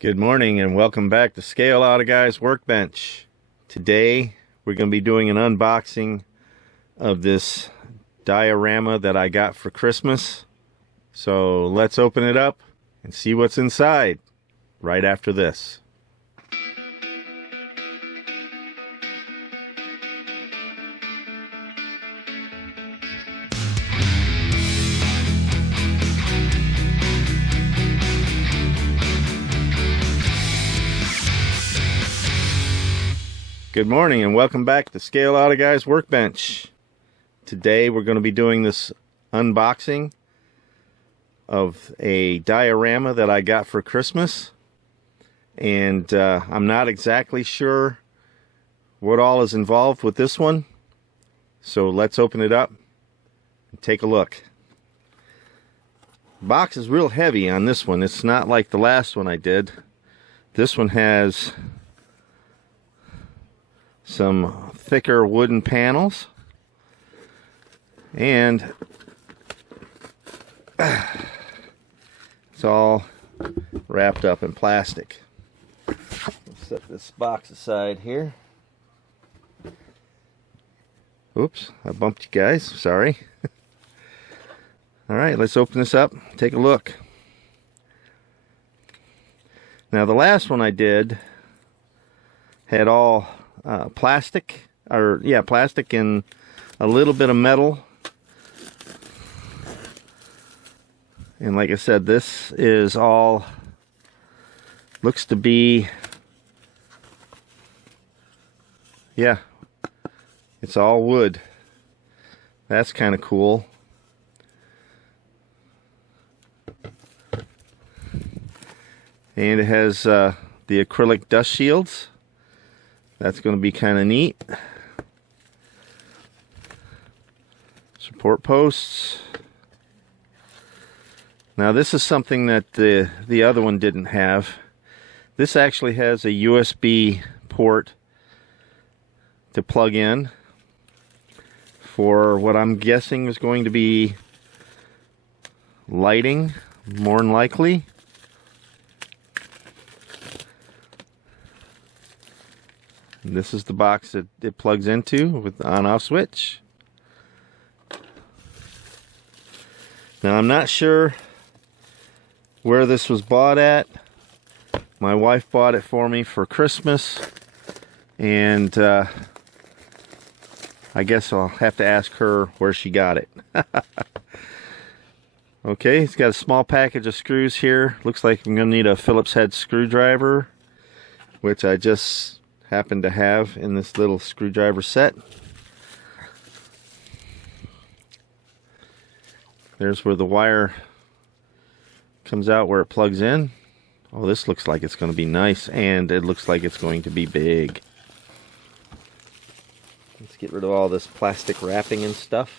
Good morning and welcome back to Scale Out a Guy's Workbench. Today we're going to be doing an unboxing of this diorama that I got for Christmas. So let's open it up and see what's inside right after this. Good morning and welcome back to Scale Out a Guy's Workbench. Today we're going to be doing this unboxing of a diorama that I got for Christmas. And I'm not exactly sure what all is involved with this one. So let's open it up and take a look. The box is real heavy on this one. It's not like the last one I did. This one has some thicker wooden panels, and it's all wrapped up in plastic. Let's set this box aside here. Oops, I bumped you guys, sorry. Alright, let's open this up, take a look. Now the last one I did had all plastic and a little bit of metal. And like I said, this is all, looks to be, yeah, it's all wood. That's kind of cool. And it has the acrylic dust shields. That's going to be kind of neat. Support posts. Now this is something that the other one didn't have. This actually has a USB port to plug in for what I'm guessing is going to be lighting, more than likely. And this is the box that it plugs into with the on-off switch. Now I'm not sure where this was bought at. My wife bought it for me for Christmas, and I guess I'll have to ask her where she got it. Okay, it's got a small package of screws here. Looks like I'm going to need a Phillips head screwdriver, which I just happen to have in this little screwdriver set. There's where the wire comes out, where it plugs in. Oh, this looks like it's going to be nice, and it looks like it's going to be big. Let's get rid of all this plastic wrapping and stuff.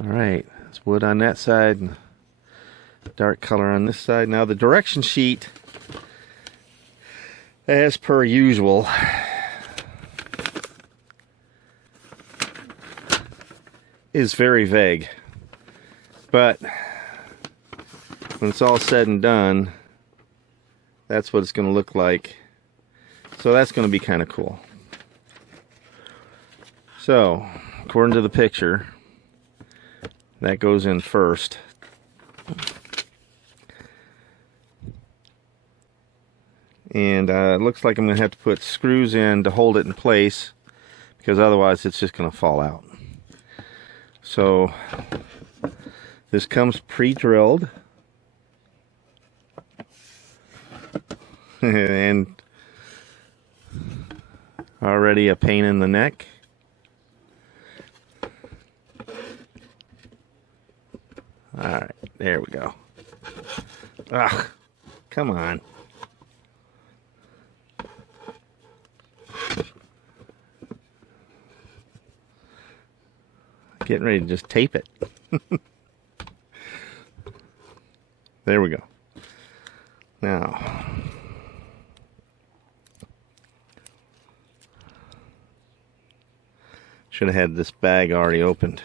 Alright, it's wood on that side and dark color on this side. Now the direction sheet, as per usual, is very vague, but when it's all said and done, that's what it's going to look like. So that's going to be kind of cool. So according to the picture, that goes in first. And it looks like I'm going to have to put screws in to hold it in place, because otherwise it's just going to fall out. So this comes pre-drilled. And already a pain in the neck. Alright, there we go. Ugh, come on. Getting ready to just tape it. There we go. Now, should have had this bag already opened.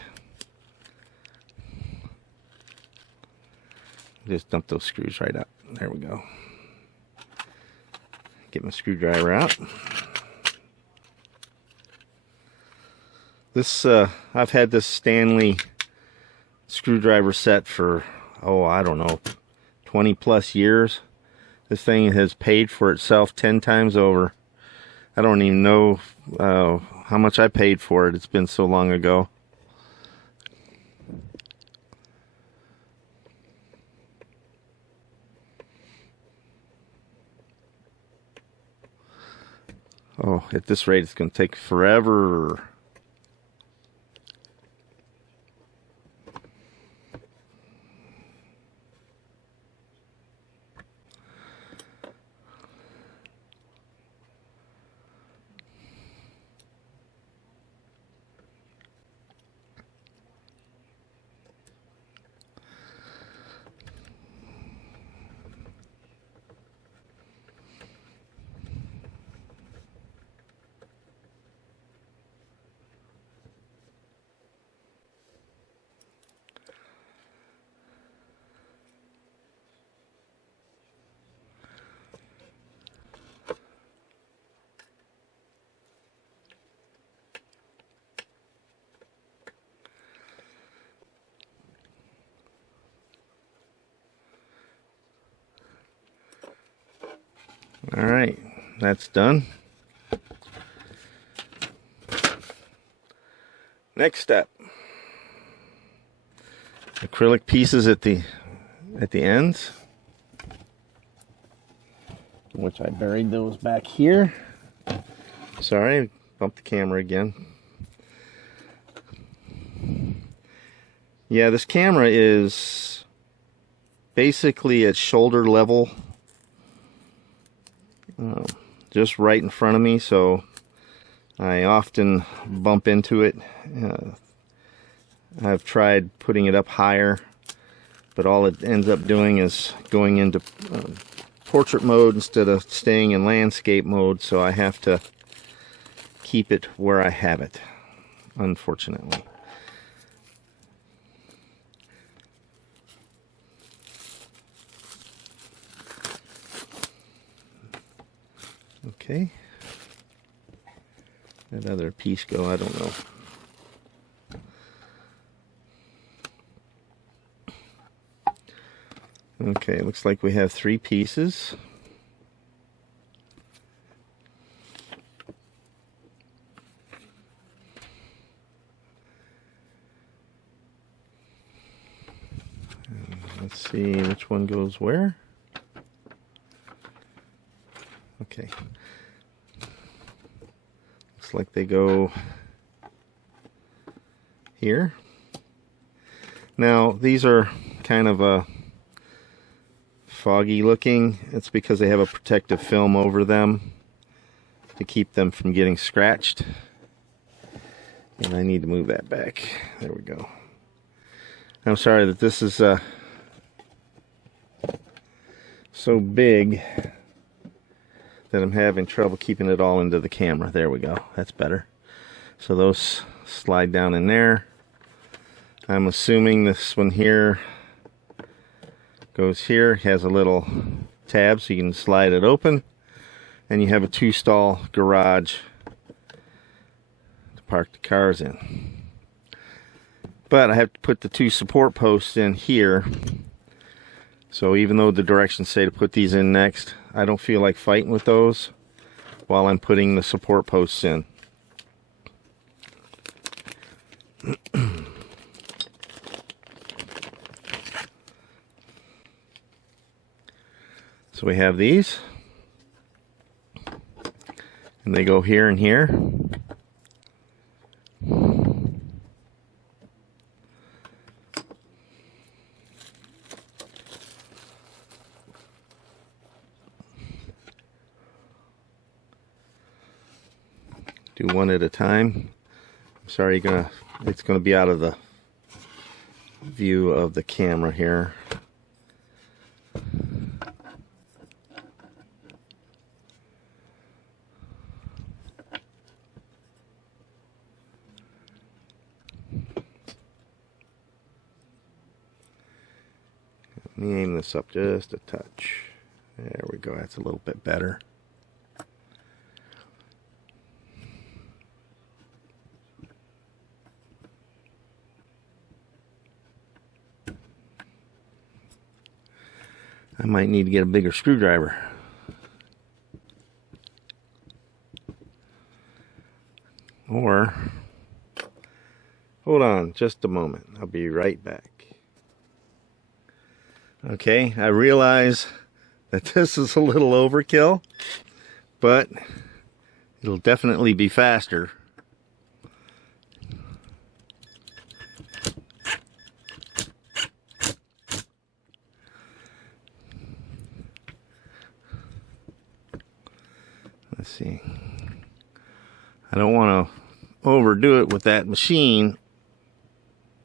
Just dump those screws right out. There we go. Get my screwdriver out. This I've had this Stanley screwdriver set for, oh, I don't know, 20 plus years. This thing has paid for itself 10 times over. I don't even know how much I paid for it. It's been so long ago. Oh, at this rate, it's going to take forever. All right, that's done. Next step, acrylic pieces at the ends, which I buried those back here. Sorry, bumped the camera again. Yeah, this camera is basically at shoulder level, just right in front of me, so I often bump into it. I've tried putting it up higher, but all it ends up doing is going into portrait mode instead of staying in landscape mode, so I have to keep it where I have it, unfortunately. Okay. That other piece go, I don't know. Okay, looks like we have 3 pieces. Let's see which one goes where. Okay. Looks like they go here. Now, these are kind of foggy looking. It's because they have a protective film over them to keep them from getting scratched. And I need to move that back. There we go. I'm sorry that this is so big that I'm having trouble keeping it all into the camera. There we go. That's better. So those slide down in there. I'm assuming this one here goes here. It has a little tab so you can slide it open. And you have a 2-stall garage to park the cars in. But I have to put the 2 support posts in here. So even though the directions say to put these in next, I don't feel like fighting with those while I'm putting the support posts in. So we have these, and they go here and here. Do one at a time. I'm sorry, it's gonna be out of the view of the camera here. Let me aim this up just a touch. There we go, that's a little bit better. I might need to get a bigger screwdriver. Or, hold on just a moment, I'll be right back. Okay, I realize that this is a little overkill, but it'll definitely be faster. Let's see. I don't want to overdo it with that machine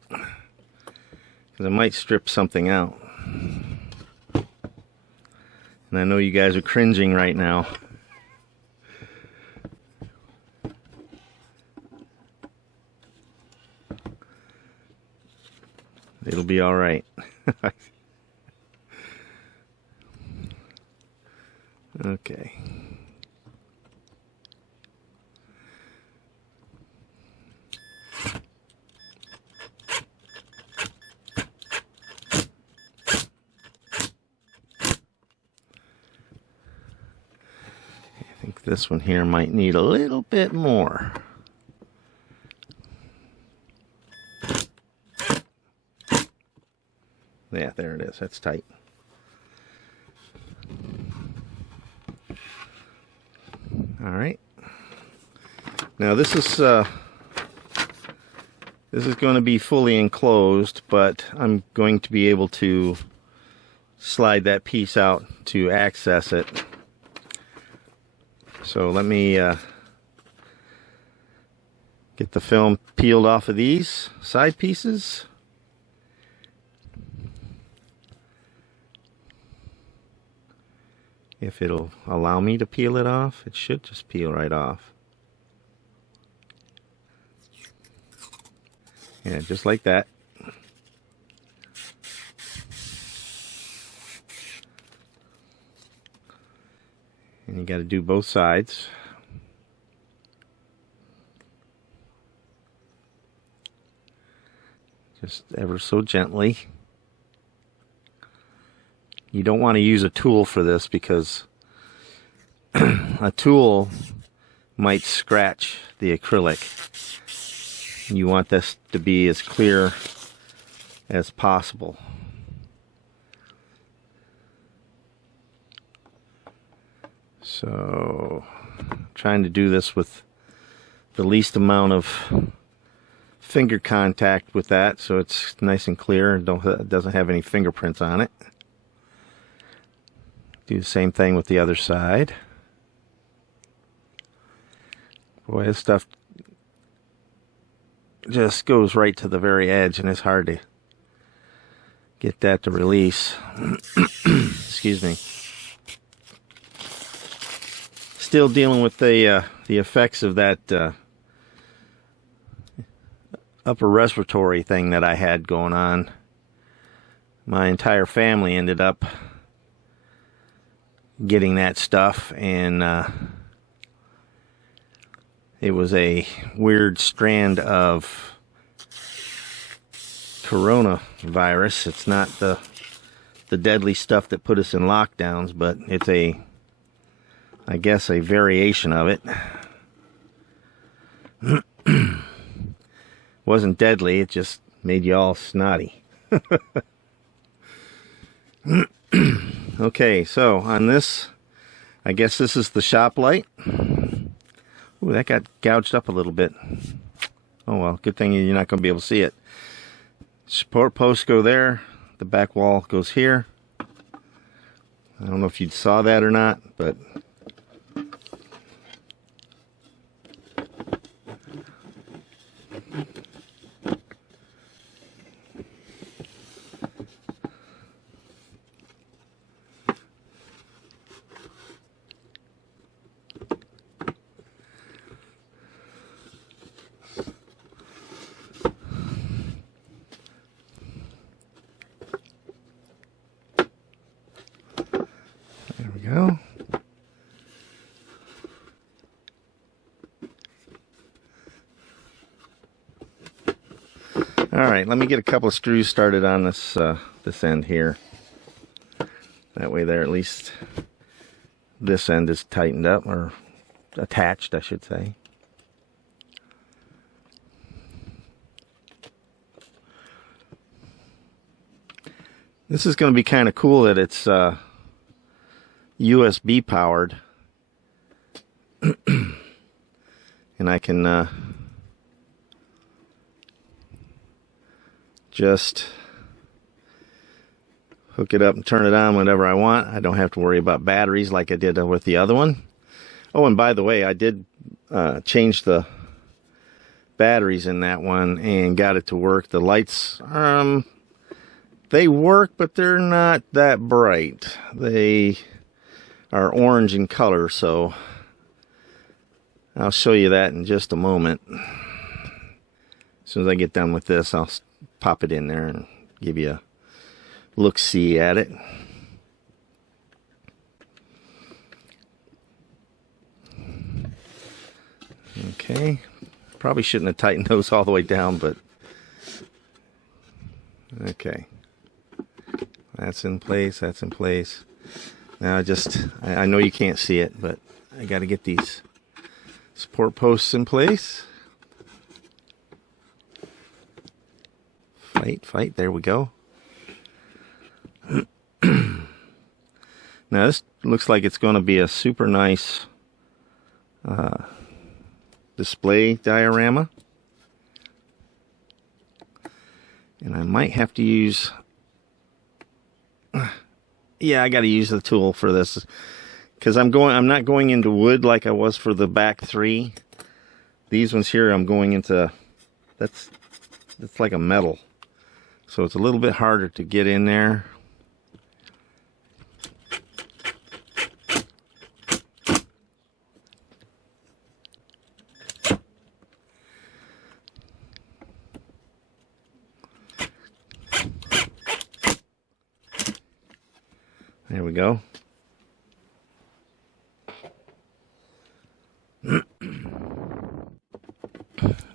because I might strip something out. And I know you guys are cringing right now. It'll be all right. Okay. I think this one here might need a little bit more. Yeah, there it is. That's tight. All right. Now this is going to be fully enclosed, but I'm going to be able to slide that piece out to access it. So let me get the film peeled off of these side pieces. If it'll allow me to peel it off, it should just peel right off. Yeah, just like that. And you got to do both sides. Just ever so gently. You don't want to use a tool for this because a tool might scratch the acrylic. You want this to be as clear as possible. So, I'm trying to do this with the least amount of finger contact with that, so it's nice and clear and doesn't have any fingerprints on it. Do the same thing with the other side. Boy, this stuff just goes right to the very edge, and it's hard to get that to release. Excuse me. Still dealing with the effects of that upper respiratory thing that I had going on. My entire family ended up getting that stuff, and it was a weird strand of coronavirus. It's not the deadly stuff that put us in lockdowns, but it's I guess a variation of it. Wasn't deadly, it just made you all snotty. Okay, so on this, I guess this is the shop light. Ooh, that got gouged up a little bit. Oh well, good thing you're not going to be able to see it. Support posts go there. The back wall goes here. I don't know if you saw that or not, but go. All right, let me get a couple of screws started on this this end here. That way there, at least this end is tightened up, or attached, I should say. This is going to be kind of cool that it's USB powered. And I can just hook it up and turn it on whenever I want. I don't have to worry about batteries like I did with the other one. Oh, and by the way, I did change the batteries in that one and got it to work. The lights, they work, but they're not that bright. They are orange in color, so I'll show you that in just a moment. As soon as I get done with this, I'll pop it in there and give you a look-see at it. Okay, probably shouldn't have tightened those all the way down, but okay, that's in place, that's in place. Now I know you can't see it, but I got to get these support posts in place. Fight, there we go. Now this looks like it's going to be a super nice display diorama. And I might have to use, yeah, I got to use the tool for this, because I'm not going into wood like I was for the back three. These ones here, I'm going into, that's like a metal, so it's a little bit harder to get in there. There we go.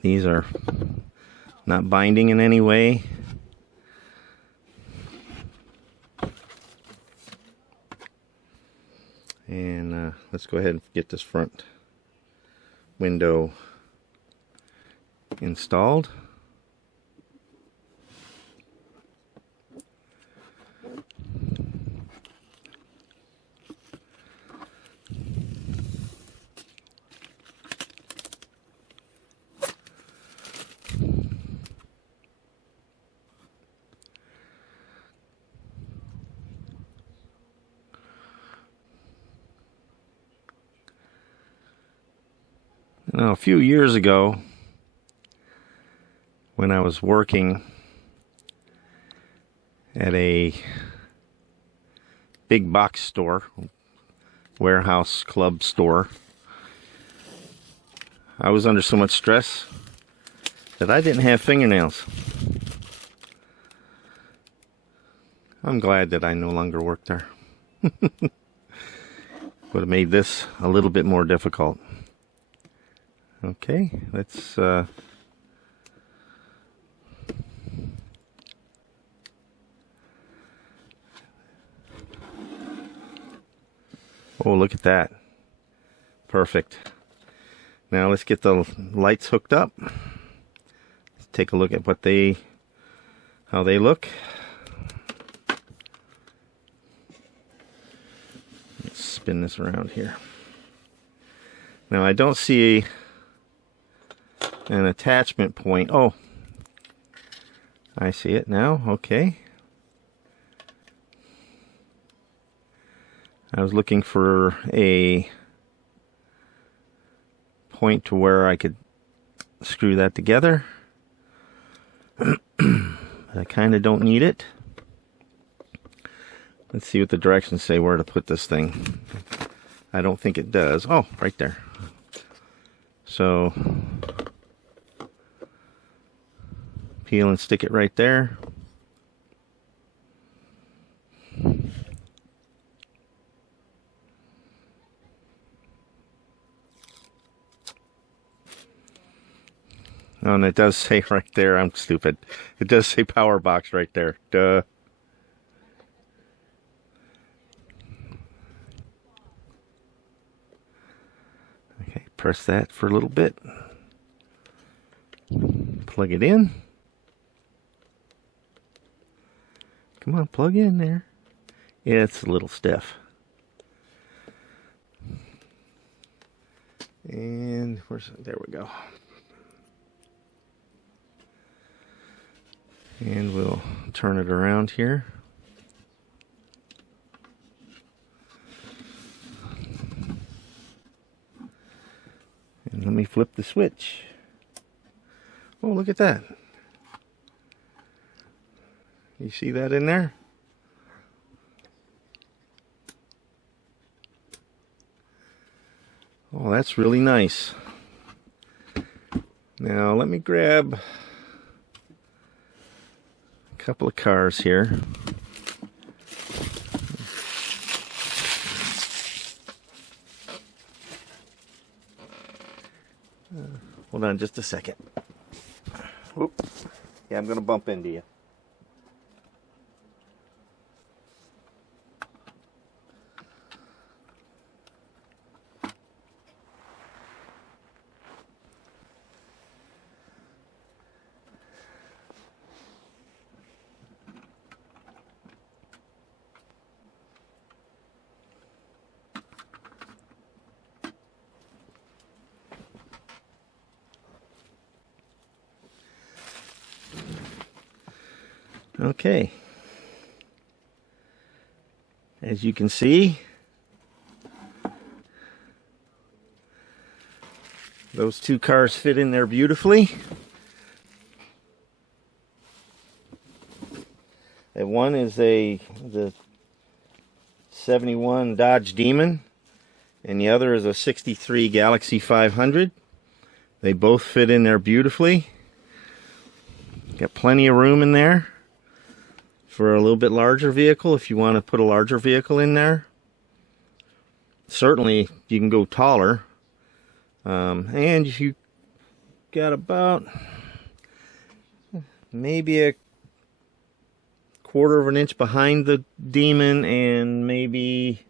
These are not binding in any way. And let's go ahead and get this front window installed. Now, a few years ago, when I was working at a big box store, warehouse club store, I was under so much stress that I didn't have fingernails. I'm glad that I no longer work there. Would have made this a little bit more difficult. Okay, let's oh, look at that. Perfect. Now let's get the lights hooked up. Let's take a look at how they look. Let's spin this around here. Now I don't see an attachment point. Oh, I see it now. Okay. I was looking for a point to where I could screw that together. I kind of don't need it. Let's see what the directions say where to put this thing. I don't think it does. Oh, right there. So peel and stick it right there. Oh, and it does say right there, I'm stupid. It does say power box right there. Duh. Okay, press that for a little bit. Plug it in. Come on, plug in there. Yeah, it's a little stiff. And there we go. And we'll turn it around here. And let me flip the switch. Oh, look at that. You see that in there? Oh, that's really nice. Now let me grab a couple of cars here. Hold on just a second. Whoop. Yeah, I'm gonna bump into you. Okay, as you can see, those two cars fit in there beautifully. And one is the 71 Dodge Demon, and the other is a 63 Galaxy 500. They both fit in there beautifully. Got plenty of room in there for a little bit larger vehicle if you want to put a larger vehicle in there. Certainly you can go taller, and if you got about maybe a quarter of an inch behind the Demon and maybe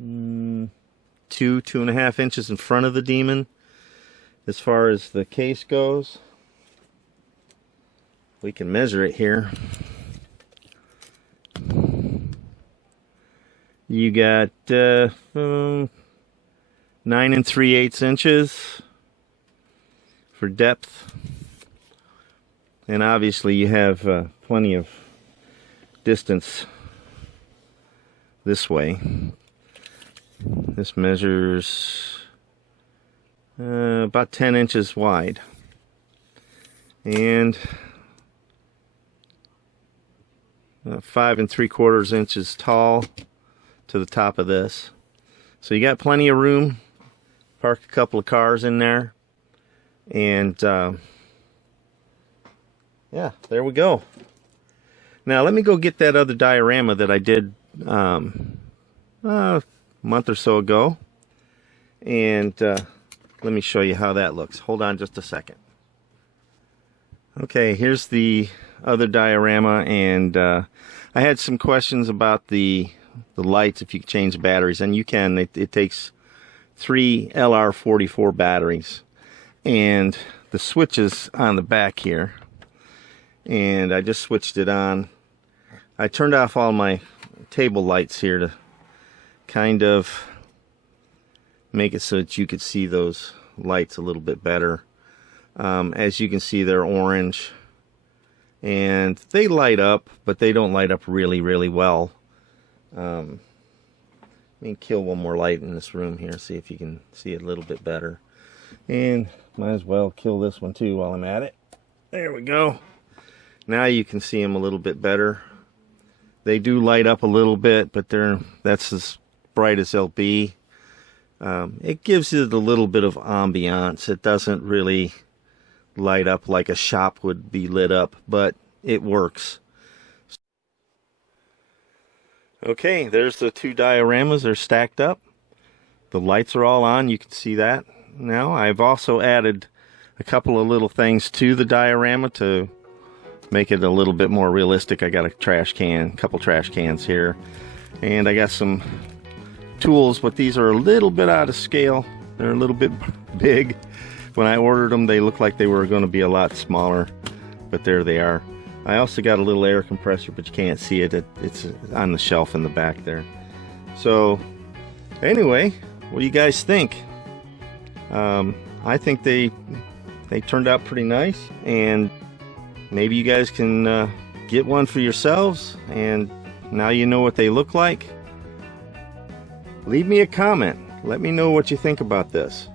2.5 inches in front of the Demon as far as the case goes. We can measure it here. You got 9 3/8 inches for depth, and obviously you have plenty of distance this way. This measures about 10 inches wide, and 5 3/4 inches tall to the top of this. So you got plenty of room. Park a couple of cars in there, and yeah, there we go. Now let me go get that other diorama that I did a month or so ago, and let me show you how that looks. Hold on just a second. Okay, here's the other diorama, and I had some questions about the lights, if you can change the batteries, and you can. It takes 3 LR44 batteries, and the switch is on the back here, and I just switched it on. I turned off all my table lights here to kind of make it so that you could see those lights a little bit better. As you can see, they're orange, and they light up, but they don't light up really well. Let me kill one more light in this room here, see if you can see it a little bit better. And might as well kill this one too while I'm at it. There we go. Now you can see them a little bit better. They do light up a little bit, but that's as bright as they'll be. It gives it a little bit of ambiance. It doesn't really light up like a shop would be lit up, but it works. Okay, there's the two dioramas. They're stacked up. The lights are all on. You can see that now. I've also added a couple of little things to the diorama to make it a little bit more realistic. I got a couple trash cans here, and I got some tools, but these are a little bit out of scale. They're a little bit big. When I ordered them, they looked like they were going to be a lot smaller, but there they are. I also got a little air compressor, but you can't see it. It's on the shelf in the back there. So anyway, what do you guys think? I think they turned out pretty nice, and maybe you guys can get one for yourselves, and now you know what they look like. Leave me a comment. Let me know what you think about this.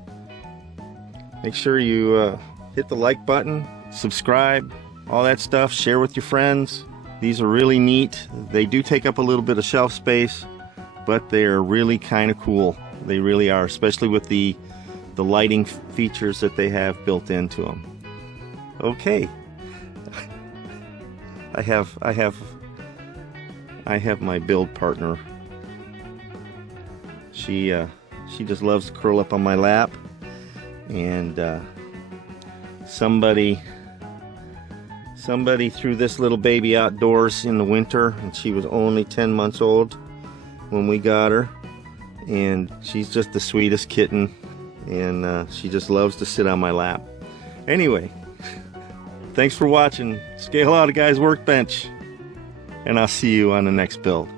Make sure you hit the like button, subscribe, all that stuff, share with your friends. These are really neat. They do take up a little bit of shelf space, but they're really kind of cool. They really are, especially with the lighting features that they have built into them. Okay. I have my build partner. She just loves to curl up on my lap, and somebody threw this little baby outdoors in the winter, and she was only 10 months old when we got her, and she's just the sweetest kitten, and she just loves to sit on my lap. Anyway, thanks for watching Scale Out a Guy's Workbench, and I'll see you on the next build.